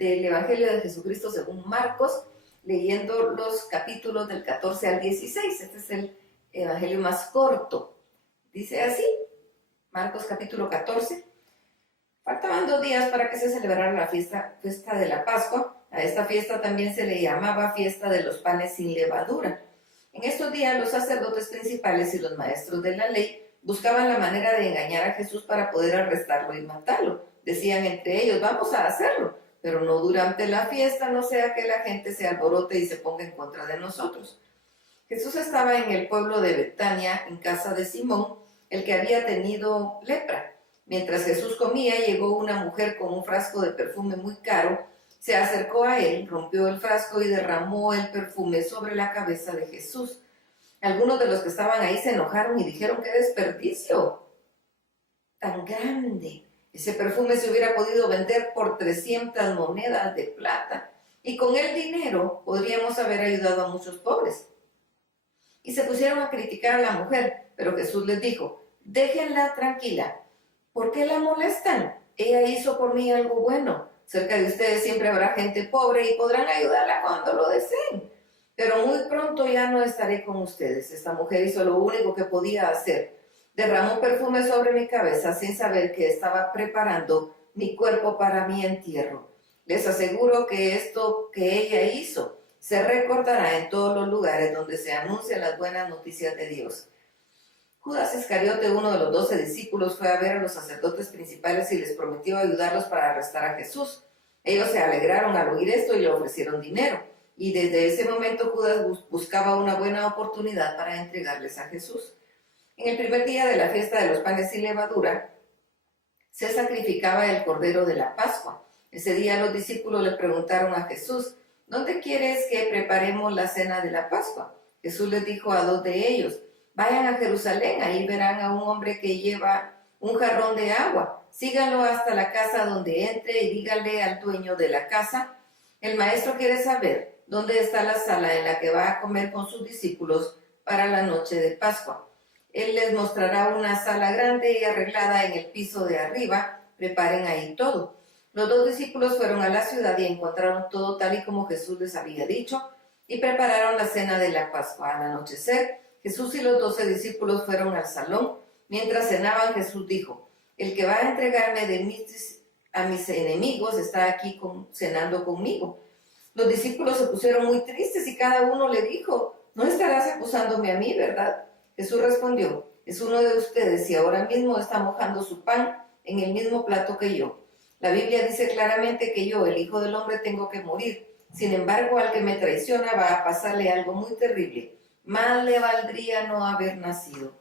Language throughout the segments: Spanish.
del Evangelio de Jesucristo según Marcos, leyendo los capítulos del 14 al 16. Este es el Evangelio más corto. Dice así, Marcos capítulo 14. Faltaban 2 días para que se celebrara la fiesta de la Pascua. A esta fiesta también se le llamaba fiesta de los panes sin levadura. En estos días los sacerdotes principales y los maestros de la ley buscaban la manera de engañar a Jesús para poder arrestarlo y matarlo. Decían entre ellos, vamos a hacerlo, pero no durante la fiesta, no sea que la gente se alborote y se ponga en contra de nosotros. Jesús estaba en el pueblo de Betania, en casa de Simón, el que había tenido lepra. Mientras Jesús comía, llegó una mujer con un frasco de perfume muy caro, se acercó a él, rompió el frasco y derramó el perfume sobre la cabeza de Jesús. Algunos de los que estaban ahí se enojaron y dijeron, ¡qué desperdicio tan grande! Ese perfume se hubiera podido vender por 300 monedas de plata y con el dinero podríamos haber ayudado a muchos pobres. Y se pusieron a criticar a la mujer, pero Jesús les dijo, déjenla tranquila. ¿Por qué la molestan? Ella hizo por mí algo bueno. Cerca de ustedes siempre habrá gente pobre y podrán ayudarla cuando lo deseen. Pero muy pronto ya no estaré con ustedes. Esta mujer hizo lo único que podía hacer. Derramó perfume sobre mi cabeza sin saber que estaba preparando mi cuerpo para mi entierro. Les aseguro que esto que ella hizo se recordará en todos los lugares donde se anuncian las buenas noticias de Dios. Judas Iscariote, uno de los 12 discípulos, fue a ver a los sacerdotes principales y les prometió ayudarlos para arrestar a Jesús. Ellos se alegraron al oír esto y le ofrecieron dinero. Y desde ese momento Judas buscaba una buena oportunidad para entregarles a Jesús. En el primer día de la fiesta de los panes sin levadura, se sacrificaba el cordero de la Pascua. Ese día los discípulos le preguntaron a Jesús, ¿dónde quieres que preparemos la cena de la Pascua? Jesús les dijo a 2 de ellos, vayan a Jerusalén, ahí verán a un hombre que lleva un jarrón de agua. Síganlo hasta la casa donde entre y díganle al dueño de la casa, el maestro quiere saber dónde está la sala en la que va a comer con sus discípulos para la noche de Pascua. Él les mostrará una sala grande y arreglada en el piso de arriba. Preparen ahí todo. Los 2 discípulos fueron a la ciudad y encontraron todo tal y como Jesús les había dicho y prepararon la cena de la Pascua. Al anochecer, Jesús y los 12 discípulos fueron al salón. Mientras cenaban, Jesús dijo, el que va a entregarme a mis enemigos está aquí cenando conmigo. Los discípulos se pusieron muy tristes y cada uno le dijo, no estarás acusándome a mí, ¿verdad? Jesús respondió, es uno de ustedes y ahora mismo está mojando su pan en el mismo plato que yo. La Biblia dice claramente que yo, el Hijo del Hombre, tengo que morir. Sin embargo, al que me traiciona va a pasarle algo muy terrible. Más le valdría no haber nacido.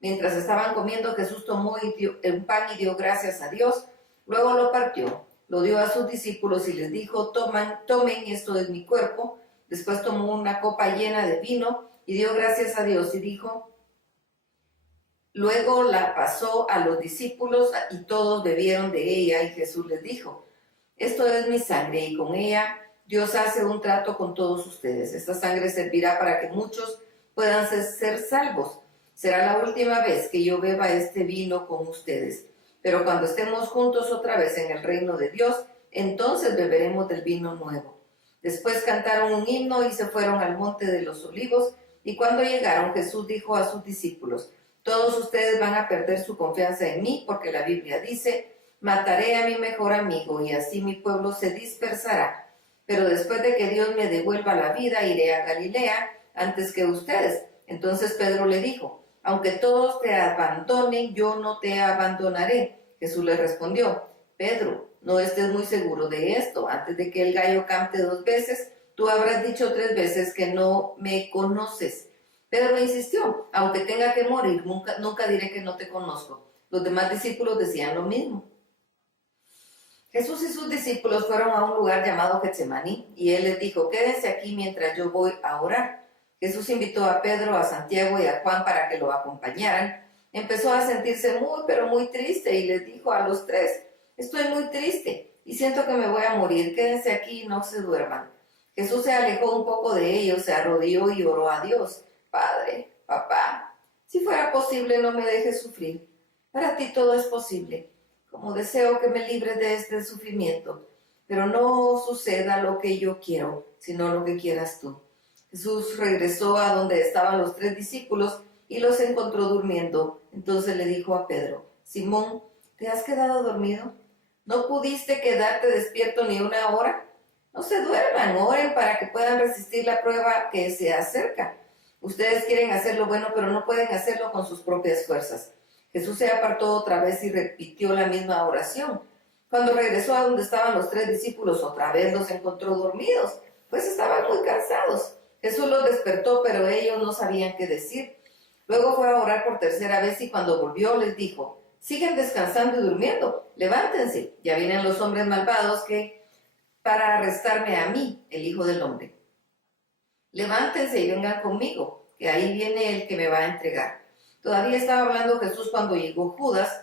Mientras estaban comiendo, Jesús tomó un pan y dio gracias a Dios. Luego lo partió, lo dio a sus discípulos y les dijo, tomen, esto es mi cuerpo. Después tomó una copa llena de vino y dio gracias a Dios y dijo, luego la pasó a los discípulos y todos bebieron de ella y Jesús les dijo, esto es mi sangre y con ella Dios hace un trato con todos ustedes. Esta sangre servirá para que muchos puedan ser salvos. Será la última vez que yo beba este vino con ustedes. Pero cuando estemos juntos otra vez en el reino de Dios, entonces beberemos del vino nuevo. Después cantaron un himno y se fueron al monte de los olivos. Y cuando llegaron, Jesús dijo a sus discípulos, todos ustedes van a perder su confianza en mí, porque la Biblia dice, mataré a mi mejor amigo y así mi pueblo se dispersará. Pero después de que Dios me devuelva la vida, iré a Galilea antes que ustedes. Entonces Pedro le dijo, aunque todos te abandonen, yo no te abandonaré. Jesús le respondió, Pedro, no estés muy seguro de esto. Antes de que el gallo cante 2 veces, tú habrás dicho 3 veces que no me conoces. Pedro insistió, aunque tenga que morir, nunca diré que no te conozco. Los demás discípulos decían lo mismo. Jesús y sus discípulos fueron a un lugar llamado Getsemaní, y él les dijo, quédense aquí mientras yo voy a orar. Jesús invitó a Pedro, a Santiago y a Juan para que lo acompañaran. Empezó a sentirse pero muy triste y les dijo a los 3, estoy muy triste y siento que me voy a morir, quédense aquí y no se duerman. Jesús se alejó un poco de ellos, se arrodilló y oró a Dios. Padre, papá, si fuera posible no me dejes sufrir. Para ti todo es posible. Como deseo que me libres de este sufrimiento, pero no suceda lo que yo quiero, sino lo que quieras tú. Jesús regresó a donde estaban los 3 discípulos y los encontró durmiendo. Entonces le dijo a Pedro: Simón, ¿te has quedado dormido? ¿No pudiste quedarte despierto ni una hora? No se duerman, oren para que puedan resistir la prueba que se acerca. Ustedes quieren hacer lo bueno, pero no pueden hacerlo con sus propias fuerzas. Jesús se apartó otra vez y repitió la misma oración. Cuando regresó a donde estaban los 3 discípulos, otra vez los encontró dormidos, pues estaban muy cansados. Jesús los despertó, pero ellos no sabían qué decir. Luego fue a orar por tercera vez y cuando volvió les dijo: siguen descansando y durmiendo, levántense, ya vienen los hombres malvados para arrestarme a mí, el Hijo del Hombre. Levántense y vengan conmigo, que ahí viene el que me va a entregar. Todavía estaba hablando Jesús cuando llegó Judas,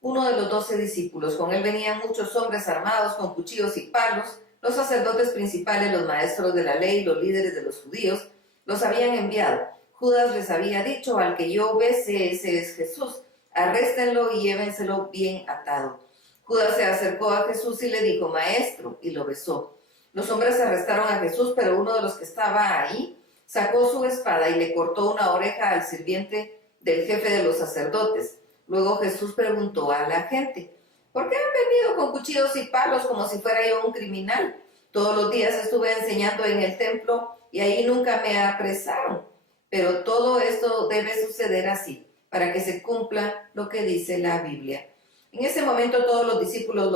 uno de los 12 discípulos. Con él venían muchos hombres armados con cuchillos y palos. Los sacerdotes principales, los maestros de la ley, los líderes de los judíos, los habían enviado. Judas les había dicho: al que yo bese, ese es Jesús. Arréstenlo y llévenselo bien atado. Judas se acercó a Jesús y le dijo: Maestro, y lo besó. Los hombres arrestaron a Jesús, pero uno de los que estaba ahí sacó su espada y le cortó una oreja al sirviente del jefe de los sacerdotes. Luego Jesús preguntó a la gente: ¿por qué han venido con cuchillos y palos como si fuera yo un criminal? Todos los días estuve enseñando en el templo y ahí nunca me apresaron. Pero todo esto debe suceder así, para que se cumpla lo que dice la Biblia. En ese momento todos los discípulos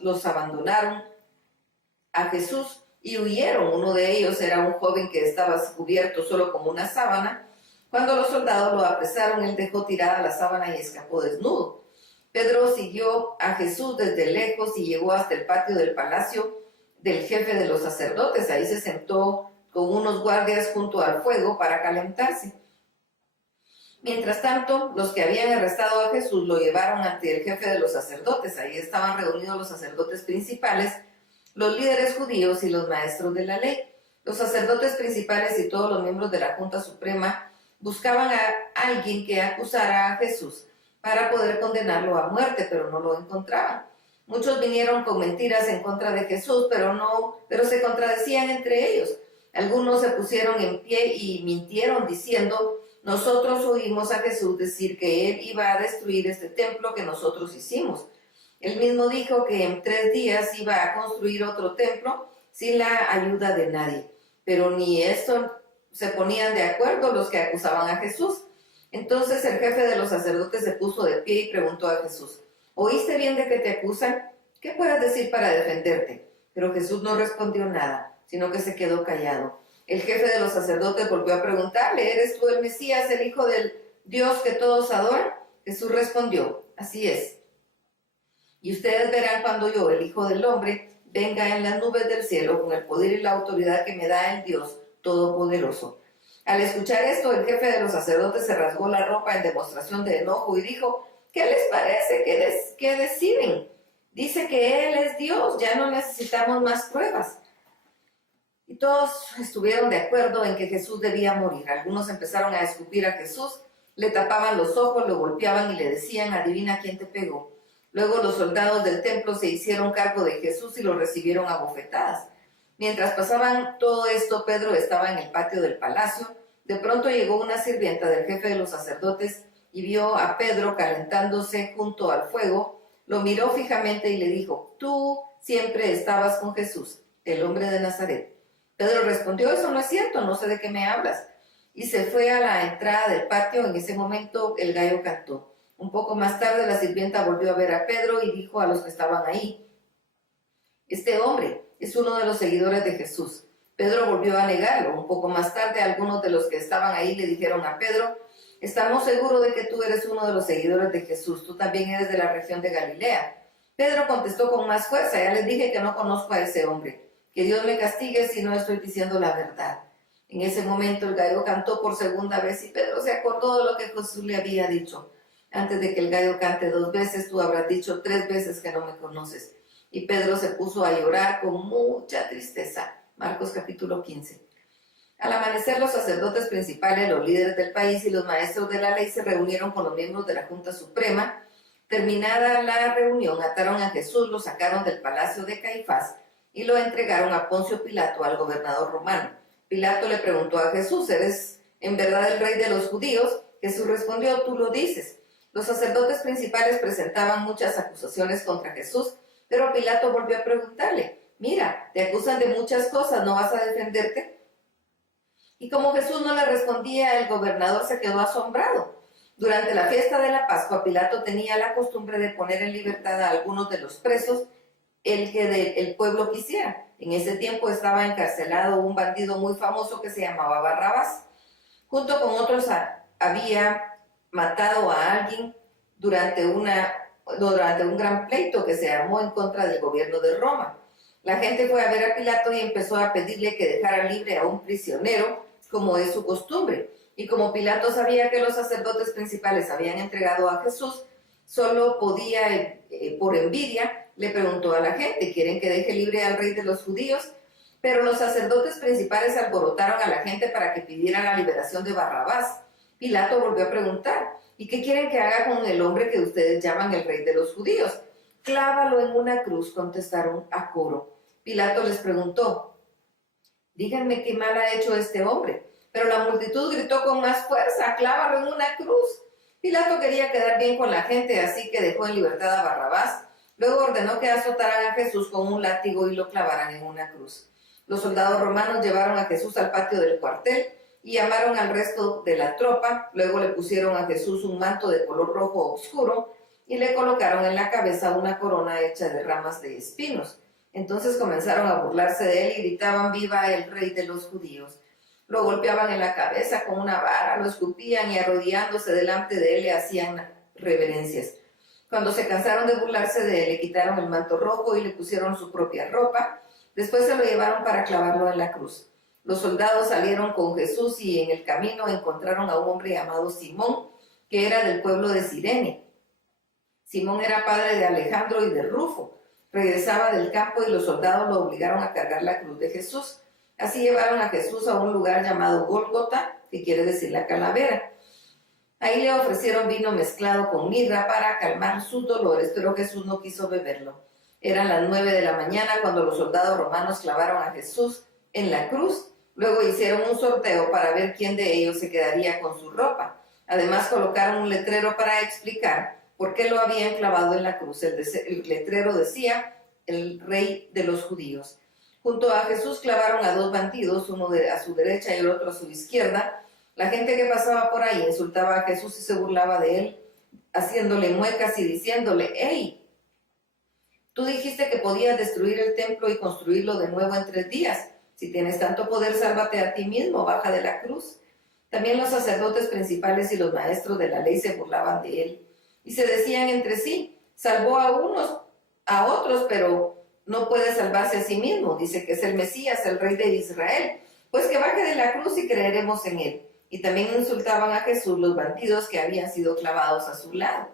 los abandonaron a Jesús y huyeron. Uno de ellos era un joven que estaba cubierto solo con una sábana. Cuando los soldados lo apresaron, él dejó tirada la sábana y escapó desnudo. Pedro siguió a Jesús desde lejos y llegó hasta el patio del palacio del jefe de los sacerdotes. Ahí se sentó con unos guardias junto al fuego para calentarse. Mientras tanto, los que habían arrestado a Jesús lo llevaron ante el jefe de los sacerdotes. Ahí estaban reunidos los sacerdotes principales, los líderes judíos y los maestros de la ley. Los sacerdotes principales y todos los miembros de la Junta Suprema buscaban a alguien que acusara a Jesús para poder condenarlo a muerte, pero no lo encontraban. Muchos vinieron con mentiras en contra de Jesús, pero se contradecían entre ellos. Algunos se pusieron en pie y mintieron diciendo: nosotros oímos a Jesús decir que él iba a destruir este templo que nosotros hicimos. Él mismo dijo que en 3 días iba a construir otro templo sin la ayuda de nadie. Pero ni esto se ponían de acuerdo los que acusaban a Jesús. Entonces el jefe de los sacerdotes se puso de pie y preguntó a Jesús: ¿oíste bien de que te acusan? ¿Qué puedes decir para defenderte? Pero Jesús no respondió nada, sino que se quedó callado. El jefe de los sacerdotes volvió a preguntarle: ¿eres tú el Mesías, el Hijo del Dios que todos adoran? Jesús respondió: así es. Y ustedes verán cuando yo, el Hijo del Hombre, venga en las nubes del cielo con el poder y la autoridad que me da el Dios Todopoderoso. Al escuchar esto, el jefe de los sacerdotes se rasgó la ropa en demostración de enojo y dijo: ¿qué les parece? ¿Qué deciden? Dice que Él es Dios, ya no necesitamos más pruebas. Y todos estuvieron de acuerdo en que Jesús debía morir. Algunos empezaron a escupir a Jesús, le tapaban los ojos, lo golpeaban y le decían: adivina quién te pegó. Luego los soldados del templo se hicieron cargo de Jesús y lo recibieron a bofetadas. Mientras pasaban todo esto, Pedro estaba en el patio del palacio. De pronto llegó una sirvienta del jefe de los sacerdotes y vio a Pedro calentándose junto al fuego. Lo miró fijamente y le dijo: tú siempre estabas con Jesús, el hombre de Nazaret. Pedro respondió: eso no es cierto, no sé de qué me hablas. Y se fue a la entrada del patio. En ese momento el gallo cantó. Un poco más tarde la sirvienta volvió a ver a Pedro y dijo a los que estaban ahí: este hombre es uno de los seguidores de Jesús. Pedro volvió a negarlo. Un poco más tarde algunos de los que estaban ahí le dijeron a Pedro: estamos seguros de que tú eres uno de los seguidores de Jesús, tú también eres de la región de Galilea. Pedro contestó con más fuerza: ya les dije que no conozco a ese hombre. Que Dios me castigue si no estoy diciendo la verdad. En ese momento el gallo cantó por segunda vez y Pedro se acordó de lo que Jesús le había dicho: antes de que el gallo cante 2 veces, tú habrás dicho 3 veces que no me conoces. Y Pedro se puso a llorar con mucha tristeza. Marcos capítulo 15. Al amanecer, los sacerdotes principales, los líderes del país y los maestros de la ley se reunieron con los miembros de la Junta Suprema Terminada la reunión, ataron a Jesús, lo sacaron del palacio de Caifás y lo entregaron a Poncio Pilato, al gobernador romano. Pilato le preguntó a Jesús: ¿eres en verdad el rey de los judíos? Jesús respondió: tú lo dices. Los sacerdotes principales presentaban muchas acusaciones contra Jesús, pero Pilato volvió a preguntarle: mira, te acusan de muchas cosas, ¿no vas a defenderte? Y como Jesús no le respondía, el gobernador se quedó asombrado. Durante la fiesta de la Pascua, Pilato tenía la costumbre de poner en libertad a algunos de los presos, el que el pueblo quisiera. En ese tiempo estaba encarcelado un bandido muy famoso que se llamaba Barrabás. Junto con otros había matado a alguien durante un gran pleito que se armó en contra del gobierno de Roma. La gente fue a ver a Pilato y empezó a pedirle que dejara libre a un prisionero, como es su costumbre. Y como Pilato sabía que los sacerdotes principales habían entregado a Jesús, solo podía, por envidia, le preguntó a la gente: ¿quieren que deje libre al rey de los judíos? Pero los sacerdotes principales alborotaron a la gente para que pidieran la liberación de Barrabás. Pilato volvió a preguntar: ¿y qué quieren que haga con el hombre que ustedes llaman el rey de los judíos? Clávalo en una cruz, contestaron a coro. Pilato les preguntó: díganme qué mal ha hecho este hombre. Pero la multitud gritó con más fuerza: clávalo en una cruz. Pilato quería quedar bien con la gente, así que dejó en libertad a Barrabás. Luego ordenó que azotaran a Jesús con un látigo y lo clavaran en una cruz. Los soldados romanos llevaron a Jesús al patio del cuartel y llamaron al resto de la tropa. Luego le pusieron a Jesús un manto de color rojo oscuro y le colocaron en la cabeza una corona hecha de ramas de espinos. Entonces comenzaron a burlarse de él y gritaban: ¡viva el rey de los judíos! Lo golpeaban en la cabeza con una vara, lo escupían y arrodillándose delante de él le hacían reverencias. Cuando se cansaron de burlarse de él, le quitaron el manto rojo y le pusieron su propia ropa. Después se lo llevaron para clavarlo en la cruz. Los soldados salieron con Jesús y en el camino encontraron a un hombre llamado Simón, que era del pueblo de Cirene. Simón era padre de Alejandro y de Rufo. Regresaba del campo y los soldados lo obligaron a cargar la cruz de Jesús. Así llevaron a Jesús a un lugar llamado Gólgota, que quiere decir la calavera. Ahí le ofrecieron vino mezclado con mirra para calmar sus dolores, pero Jesús no quiso beberlo. Eran las 9 de la mañana cuando los soldados romanos clavaron a Jesús en la cruz. Luego hicieron un sorteo para ver quién de ellos se quedaría con su ropa. Además colocaron un letrero para explicar por qué lo habían clavado en la cruz. El letrero decía: el rey de los judíos. Junto a Jesús clavaron a dos bandidos, uno a su derecha y el otro a su izquierda. La gente que pasaba por ahí insultaba a Jesús y se burlaba de él, haciéndole muecas y diciéndole: ¡hey! Tú dijiste que podías destruir el templo y construirlo de nuevo en 3 días. Si tienes tanto poder, sálvate a ti mismo, baja de la cruz. También los sacerdotes principales y los maestros de la ley se burlaban de él y se decían entre sí: salvó a unos, a otros, pero no puede salvarse a sí mismo. Dice que es el Mesías, el rey de Israel. Pues que baje de la cruz y creeremos en él. Y también insultaban a Jesús los bandidos que habían sido clavados a su lado.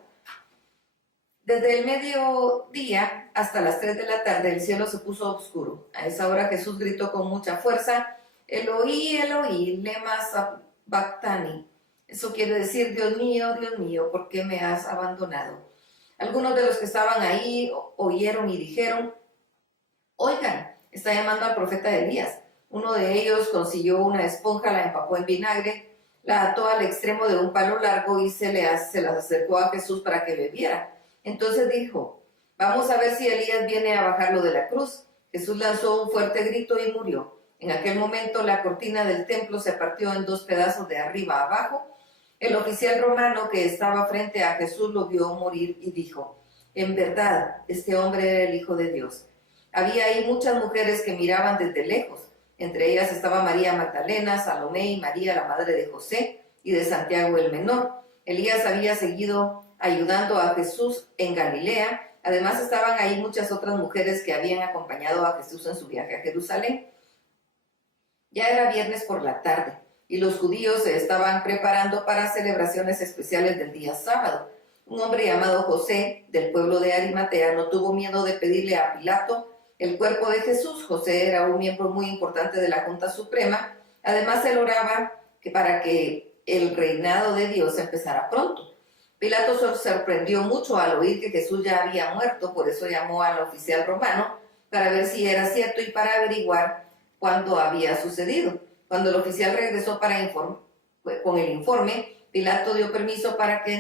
Desde el mediodía hasta las 3 de la tarde el cielo se puso oscuro. A esa hora Jesús gritó con mucha fuerza: Eloí, Eloí, lema sabactani. Eso quiere decir: Dios mío, ¿por qué me has abandonado? Algunos de los que estaban ahí oyeron y dijeron: oigan, está llamando al profeta Elías. Uno de ellos consiguió una esponja, la empapó en vinagre, la ató al extremo de un palo largo y se las acercó a Jesús para que bebiera. Entonces dijo: vamos a ver si Elías viene a bajarlo de la cruz. Jesús lanzó un fuerte grito y murió. En aquel momento la cortina del templo se partió en 2 pedazos de arriba a abajo. El oficial romano que estaba frente a Jesús lo vio morir y dijo: en verdad, este hombre era el Hijo de Dios. Había ahí muchas mujeres que miraban desde lejos. Entre ellas estaba María Magdalena, Salomé y María, la madre de José y de Santiago el menor. Elías había seguido ayudando a Jesús en Galilea. Además estaban ahí muchas otras mujeres que habían acompañado a Jesús en su viaje a Jerusalén. Ya era viernes por la tarde y los judíos se estaban preparando para celebraciones especiales del día sábado. Un hombre llamado José, del pueblo de Arimatea, no tuvo miedo de pedirle a Pilato el cuerpo de Jesús. José era un miembro muy importante de la Junta Suprema. Además, él oraba para que el reinado de Dios empezara pronto. Pilato se sorprendió mucho al oír que Jesús ya había muerto, por eso llamó al oficial romano para ver si era cierto y para averiguar cuándo había sucedido. Cuando el oficial regresó con el informe, Pilato dio permiso para que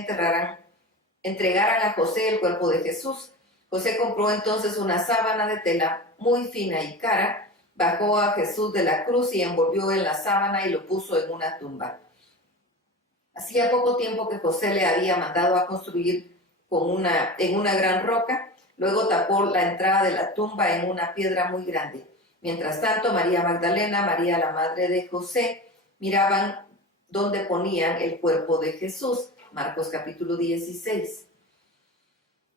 entregaran a José el cuerpo de Jesús. José compró entonces una sábana de tela muy fina y cara, bajó a Jesús de la cruz y envolvió en la sábana y lo puso en una tumba. Hacía poco tiempo que José le había mandado a construir en una gran roca, luego tapó la entrada de la tumba en una piedra muy grande. Mientras tanto, María Magdalena, María la madre de José, miraban dónde ponían el cuerpo de Jesús. Marcos capítulo 16.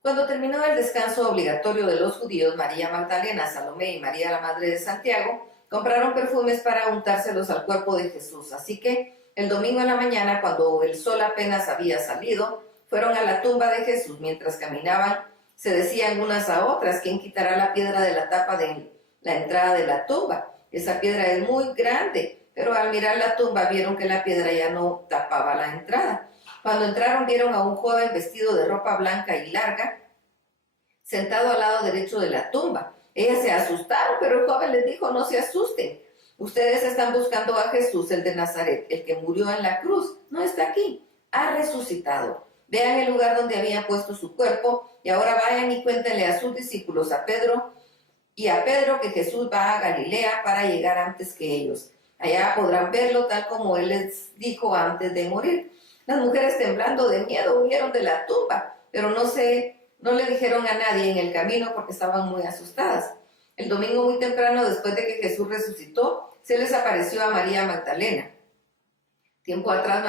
Cuando terminó el descanso obligatorio de los judíos, María Magdalena, Salomé y María la madre de Santiago compraron perfumes para untárselos al cuerpo de Jesús. Así que el domingo en la mañana, cuando el sol apenas había salido, fueron a la tumba de Jesús. Mientras caminaban, se decían unas a otras: ¿quién quitará la piedra de la tapa de la entrada de la tumba? Esa piedra es muy grande. Pero al mirar la tumba vieron que la piedra ya no tapaba la entrada. Cuando entraron vieron a un joven vestido de ropa blanca y larga, sentado al lado derecho de la tumba. Ellas se asustaron, pero el joven les dijo: no se asusten. Ustedes están buscando a Jesús, el de Nazaret, el que murió en la cruz. No está aquí, ha resucitado. Vean el lugar donde habían puesto su cuerpo y ahora vayan y cuéntenle a sus discípulos, a Pedro, que Jesús va a Galilea para llegar antes que ellos. Allá podrán verlo tal como él les dijo antes de morir. Las mujeres, temblando de miedo, huyeron de la tumba, pero no le dijeron a nadie en el camino porque estaban muy asustadas. El domingo muy temprano, después de que Jesús resucitó, se les apareció a María Magdalena. Tiempo atrás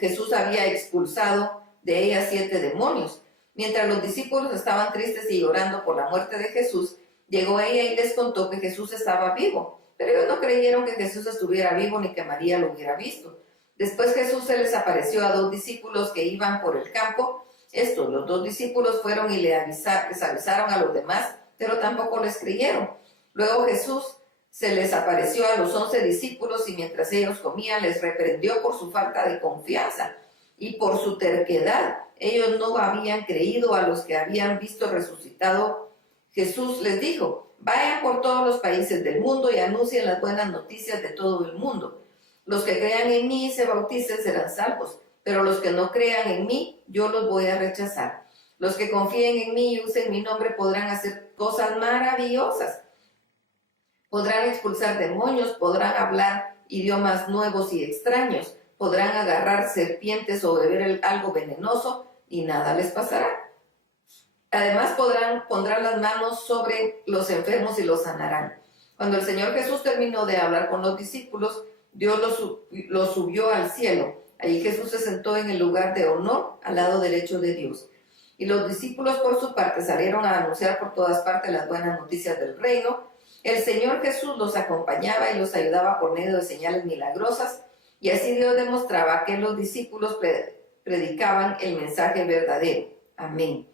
Jesús había expulsado de ella 7 demonios. Mientras los discípulos estaban tristes y llorando por la muerte de Jesús, llegó ella y les contó que Jesús estaba vivo. Pero ellos no creyeron que Jesús estuviera vivo ni que María lo hubiera visto. Después Jesús se les apareció a 2 discípulos que iban por el campo. Los 2 discípulos fueron y les avisaron a los demás, pero tampoco les creyeron. Luego Jesús se les apareció a los 11 discípulos y mientras ellos comían les reprendió por su falta de confianza y por su terquedad. Ellos no habían creído a los que habían visto resucitado. Jesús les dijo: vayan por todos los países del mundo y anuncien las buenas noticias de todo el mundo. Los que crean en mí y se bauticen serán salvos, pero los que no crean en mí, yo los voy a rechazar. Los que confíen en mí y usen mi nombre podrán hacer cosas maravillosas. Podrán expulsar demonios, podrán hablar idiomas nuevos y extraños, podrán agarrar serpientes o beber algo venenoso y nada les pasará. Además pondrán las manos sobre los enfermos y los sanarán. Cuando el Señor Jesús terminó de hablar con los discípulos, Dios lo subió al cielo. Allí Jesús se sentó en el lugar de honor al lado derecho de Dios. Y los discípulos por su parte salieron a anunciar por todas partes las buenas noticias del reino. El Señor Jesús los acompañaba y los ayudaba por medio de señales milagrosas, y así Dios demostraba que los discípulos predicaban el mensaje verdadero. Amén.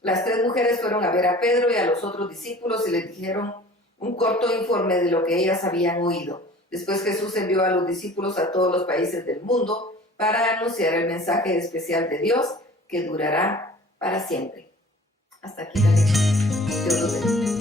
Las 3 mujeres fueron a ver a Pedro y a los otros discípulos y les dijeron un corto informe de lo que ellas habían oído. Después Jesús envió a los discípulos a todos los países del mundo para anunciar el mensaje especial de Dios que durará para siempre. Hasta aquí la lectura. Dios los bendiga.